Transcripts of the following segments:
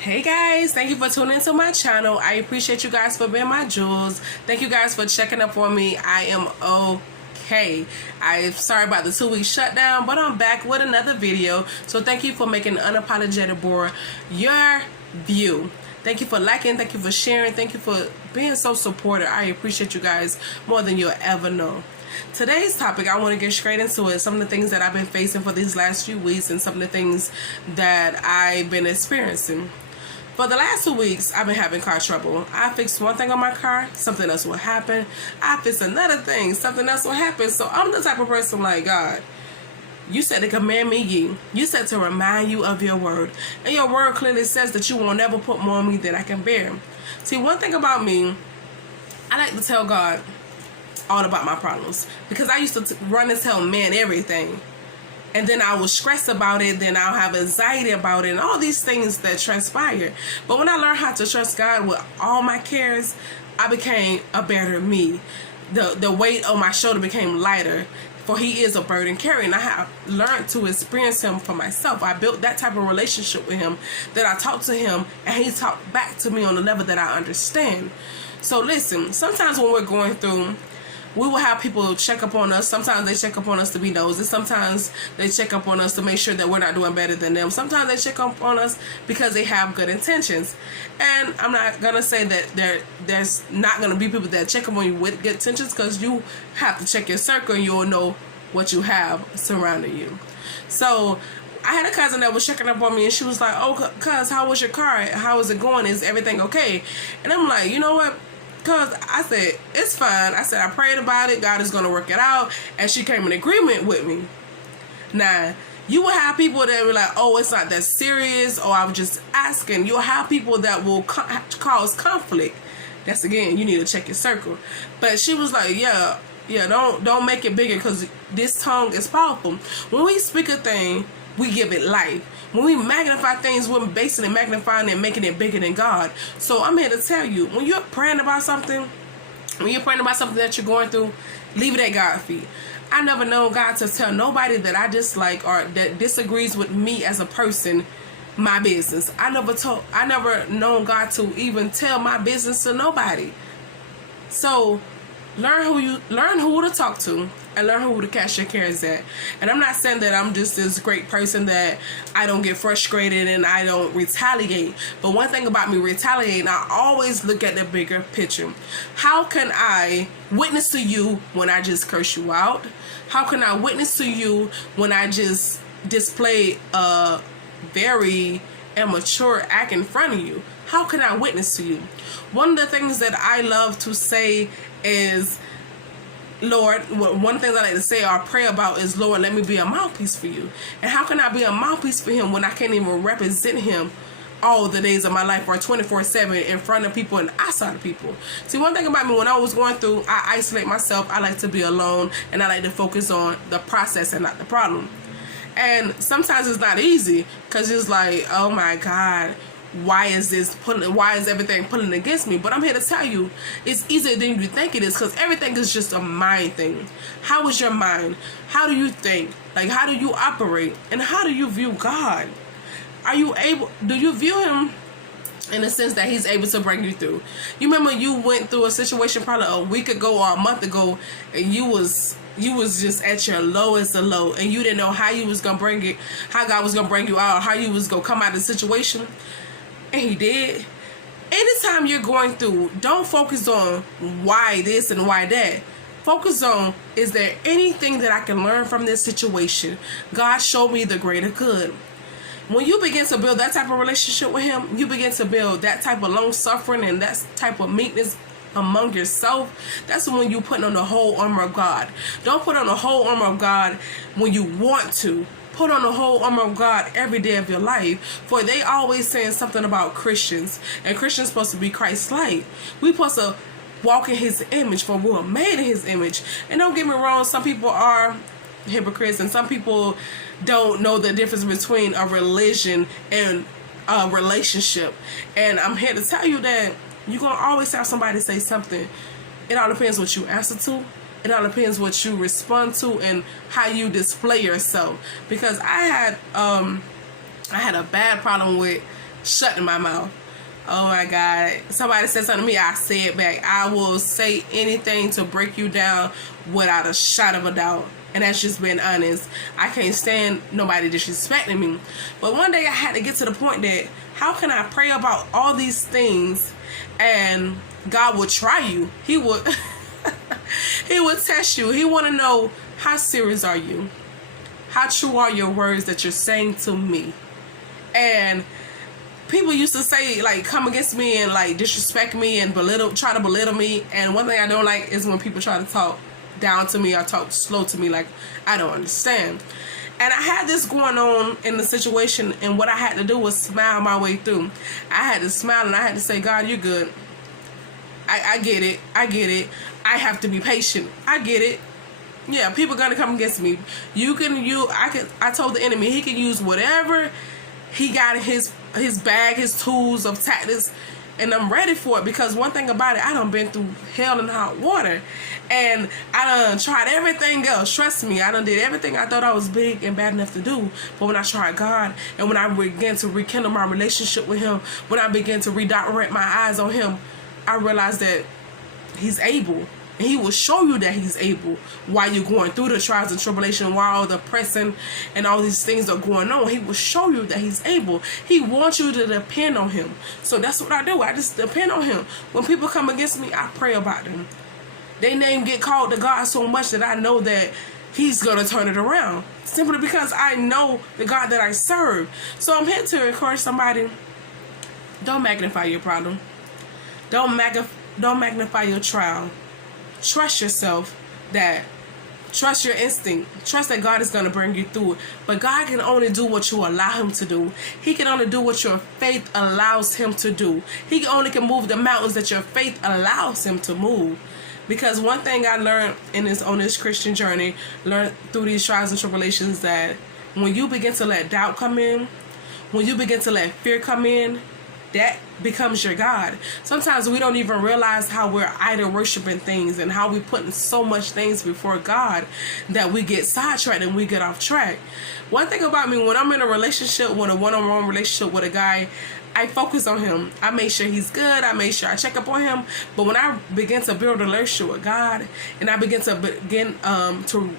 Hey guys, thank you for tuning into my channel. I appreciate you guys for being my jewels. Thank you guys for checking up on me. I am okay. I'm sorry about the 2-week shutdown, but I'm back with another video. So thank you for making Unapologetic Bora your view. Thank you for liking, thank you for sharing, thank you for being so supportive. I appreciate you guys more than you'll ever know. Today's topic, I want to get straight into it. Some of the things that I've been facing for these last few weeks and some of the things that I've been experiencing. For the last 2 weeks, I've been having car trouble. I fixed one thing on my car, something else will happen. I fixed another thing, something else will happen. So I'm the type of person like, God, you said to command me ye. You said to remind you of your word. And your word clearly says that you will never put more on me than I can bear. See, one thing about me, I like to tell God all about my problems. Because I used to run and tell man everything. And then I was stressed about it, then I'll have anxiety about it, and all these things that transpire. But when I learned how to trust God with all my cares, I became a better me. The weight on my shoulder became lighter, for he is a burden carrying. I have learned to experience him for myself. I built that type of relationship with him that I talked to him, and he talked back to me on the level that I understand. So listen, sometimes when we're going through, we will have people check up on us. Sometimes they check up on us to be nosy. Sometimes they check up on us to make sure that we're not doing better than them. Sometimes they check up on us because they have good intentions. And I'm not going to say that there's not going to be people that check up on you with good intentions, because you have to check your circle and you'll know what you have surrounding you. So I had a cousin that was checking up on me, and she was like, oh, cuz, how was your car? How is it going? Is everything okay? And I'm like, you know what? Because I said, it's fine. I said, I prayed about it. God is going to work it out. And she came in agreement with me. Now, you will have people that will like, oh, it's not that serious, or I was just asking. You'll have people that will cause conflict. That's, again, you need to check your circle. But she was like, yeah, don't make it bigger, because this tongue is powerful. When we speak a thing, we give it life. When we magnify things, we're basically magnifying it and making it bigger than God. So I'm here to tell you, when you're praying about something, that you're going through, leave it at God's feet. I never known God to tell nobody that I dislike or that disagrees with me as a person my business. I never known God to even tell my business to nobody. So learn who to talk to, and learn who to cast your cares at. And I'm not saying that I'm just this great person that I don't get frustrated and I don't retaliate. But one thing about me retaliating, I always look at the bigger picture. How can I witness to you when I just curse you out? How can I witness to you when I just display a very immature act in front of you? How can I witness to you? One of the things that I love to say is, Lord, one thing I like to say or pray about is, Lord, let me be a mouthpiece for you. And how can I be a mouthpiece for him when I can't even represent him all the days of my life, or 24/7 in front of people and outside of people? See, one thing about me, when I was going through, I isolate myself. I like to be alone, and I like to focus on the process and not the problem. And sometimes it's not easy, because it's like, oh my God, why is everything pulling against me? But I'm here to tell you, it's easier than you think it is, because everything is just a mind thing. How is your mind? How do you think? Like, how do you operate? And how do you view God? Do you view him in the sense that he's able to bring you through? You remember you went through a situation probably a week ago or a month ago, and you was just at your lowest of low, and you didn't know how you was gonna bring it, how God was gonna bring you out, how you was gonna come out of the situation. And he did. Anytime you're going through, don't focus on why this and why that. Focus on, is there anything that I can learn from this situation? God showed me the greater good. When you begin to build that type of relationship with him, you begin to build that type of long suffering and that type of meekness among yourself. That's when you put on the whole armor of God. Don't put on the whole armor of God when you want to. Put on the whole armor of God every day of your life. For they always saying something about Christians, and Christians supposed to be Christ-like. We supposed to walk in his image, for we were made in his image. And don't get me wrong, some people are hypocrites, and some people don't know the difference between a religion and a relationship. And I'm here to tell you that you're going to always have somebody say something. It all depends what you answer to. It all depends what you respond to and how you display yourself. Because I had a bad problem with shutting my mouth. Oh my God. Somebody said something to me, I say it back. I will say anything to break you down without a shot of a doubt. And that's just being honest. I can't stand nobody disrespecting me. But one day I had to get to the point that how can I pray about all these things and God will try you. He would He would test you. He want to know, how serious are you? How true are your words that you're saying to me? And people used to say, like, come against me and like disrespect me and try to belittle me. And one thing I don't like is when people try to talk down to me or talk slow to me, like I don't understand. And I had this going on in the situation, and what I had to do was smile my way through. I had to smile and I had to say, God, you're good. I get it. I get it. I have to be patient. I get it. Yeah, people are gonna come against me. I told the enemy he can use whatever he got in his bag, his tools of tactics, and I'm ready for it, because one thing about it, I done been through hell and hot water, and I done tried everything else. Trust me, I done did everything I thought I was big and bad enough to do. But when I tried God, and when I began to rekindle my relationship with Him, when I began to redirect my eyes on Him, I realized that He's able. And He will show you that He's able while you're going through the trials and tribulation, while the pressing and all these things are going on. He will show you that He's able. He wants you to depend on Him. So that's what I do. I just depend on Him. When people come against me, I pray about them. Their name get called to God so much that I know that He's going to turn it around. Simply because I know the God that I serve. So I'm here to encourage somebody. Don't magnify your problem. Don't magnify your trial. Trust yourself, trust your instinct, trust that God is going to bring you through it. But God can only do what you allow Him to do. He can only do what your faith allows Him to do. He only can move the mountains that your faith allows Him to move. Because one thing I learned on this Christian journey, learned through these trials and tribulations, that when you begin to let doubt come in, when you begin to let fear come in, that becomes your God. Sometimes we don't even realize how we're idol worshiping things and how we're putting so much things before God that we get sidetracked and we get off track. One thing about me, when I'm in a relationship, with a one-on-one relationship with a guy, I focus on him. I make sure he's good. I make sure I check up on him. But when I begin to build a relationship with God, and I begin to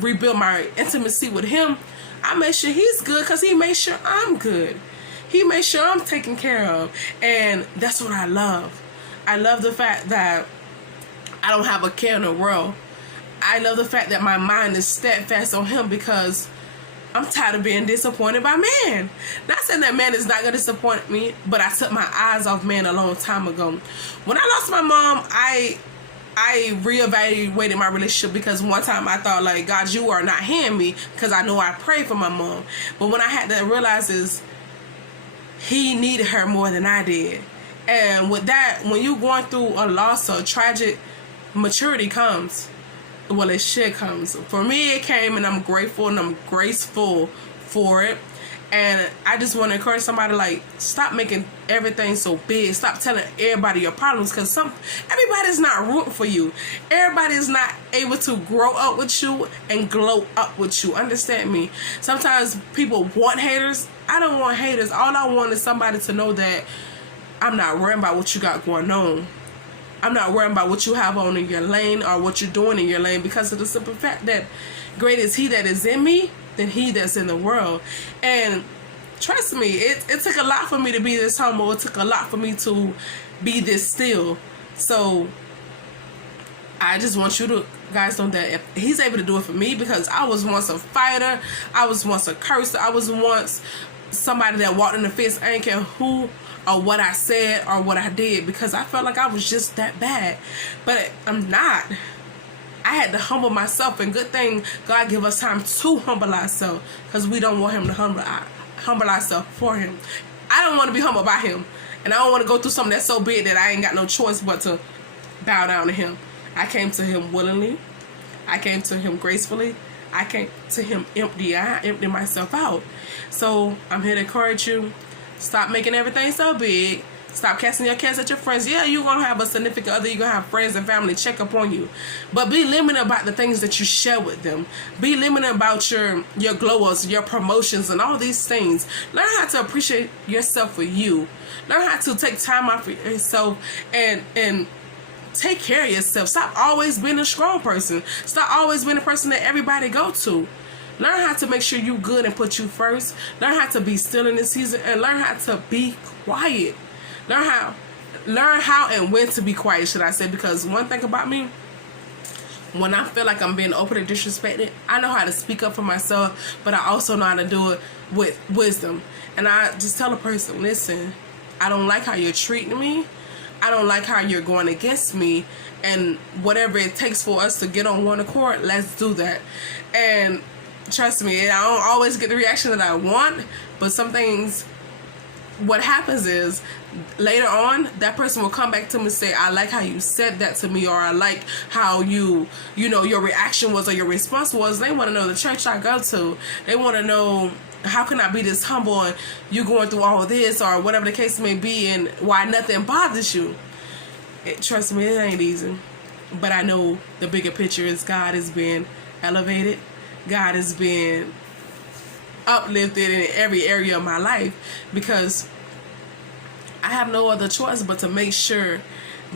rebuild my intimacy with Him, I make sure he's good, because He makes sure I'm good. He makes sure I'm taken care of. And that's what I love. I love the fact that I don't have a care in the world. I love the fact that my mind is steadfast on Him, because I'm tired of being disappointed by man. Not saying that man is not going to disappoint me, but I took my eyes off man a long time ago. When I lost my mom, I reevaluated my relationship, because one time I thought, like, God, you are not hearing me, because I know I prayed for my mom. But when I had to realize is He needed her more than I did. And with that, when you're going through a loss or a tragic, maturity comes. Well, it should come. For me, it came, and I'm grateful and I'm graceful for it. And I just want to encourage somebody, like, stop making everything so big. Stop telling everybody your problems, because everybody's not rooting for you. Everybody is not able to grow up with you and glow up with you. Understand me? Sometimes people want haters. I don't want haters. All I want is somebody to know that I'm not worrying about what you got going on. I'm not worrying about what you have on in your lane or what you're doing in your lane, because of the simple fact that greater is He that is in me than he that's in the world. And trust me, it took a lot for me to be this humble. It took a lot for me to be this still. So I just want you to guys know that if He's able to do it for me, because I was once a fighter, I was once a cursor, I was once somebody that walked in the fence. I didn't care who or what I said or what I did, because I felt like I was just that bad. But I'm not. I had to humble myself, and good thing God give us time to humble ourselves, because we don't want Him to humble ourselves for Him. I don't want to be humbled by Him, and I don't want to go through something that's so big that I ain't got no choice but to bow down to Him. I came to Him willingly. I came to Him gracefully. I came to Him empty. I emptied myself out. So I'm here to encourage you. Stop making everything so big. Stop casting your cares at your friends. Yeah, you're going to have a significant other. You're going to have friends and family check up on you. But be limited about the things that you share with them. Be limited about your glow-ups, your promotions, and all these things. Learn how to appreciate yourself for you. Learn how to take time out for yourself and take care of yourself. Stop always being a strong person. Stop always being a person that everybody go to. Learn how to make sure you good and put you first. Learn how to be still in this season, and learn how to be quiet. Learn how and when to be quiet, should I say, because one thing about me, when I feel like I'm being openly disrespected, I know how to speak up for myself, but I also know how to do it with wisdom. And I just tell a person, listen, I don't like how you're treating me. I don't like how you're going against me, and whatever it takes for us to get on one accord, let's do that. And trust me, I don't always get the reaction that I want, but some things, what happens is later on that person will come back to me and say, I like how you said that to me, or I like how you know your reaction was, or your response was. They want to know the church I go to. They want to know, how can I be this humble and you going through all this, or whatever the case may be, and why nothing bothers you. Trust me, it ain't easy. But I know the bigger picture is God is being elevated. God is being uplifted in every area of my life, because I have no other choice but to make sure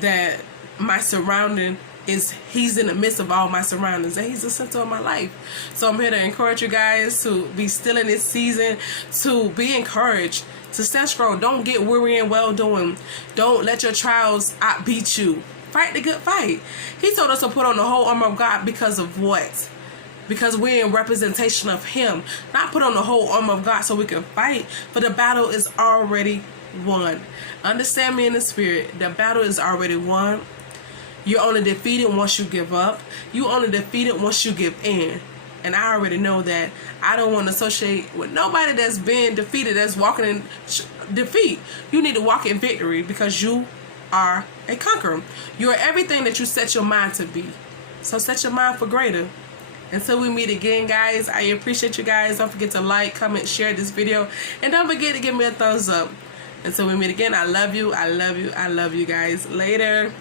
that my surrounding is, he's in the midst of all my surroundings, and he's the center of my life. So I'm here to encourage you guys to be still in this season, to be encouraged, to stand strong. Don't get weary in well doing. Don't let your trials outbeat you. Fight the good fight. He told us to put on the whole armor of God because of what? Because we're in representation of him. Not put on the whole armor of God so we can fight, for the battle is already won. Understand me in the spirit. The battle is already won. You're only defeated once you give up. You only defeated once you give in. And I already know that. I don't want to associate with nobody that's been defeated, that's walking in defeat. You need to walk in victory, because you are a conqueror. You are everything that you set your mind to be. So set your mind for greater. Until we meet again, guys, I appreciate you guys. Don't forget to like, comment, share this video, and don't forget to give me a thumbs up. Until we meet again, I love you. I love you. I love you guys. Later.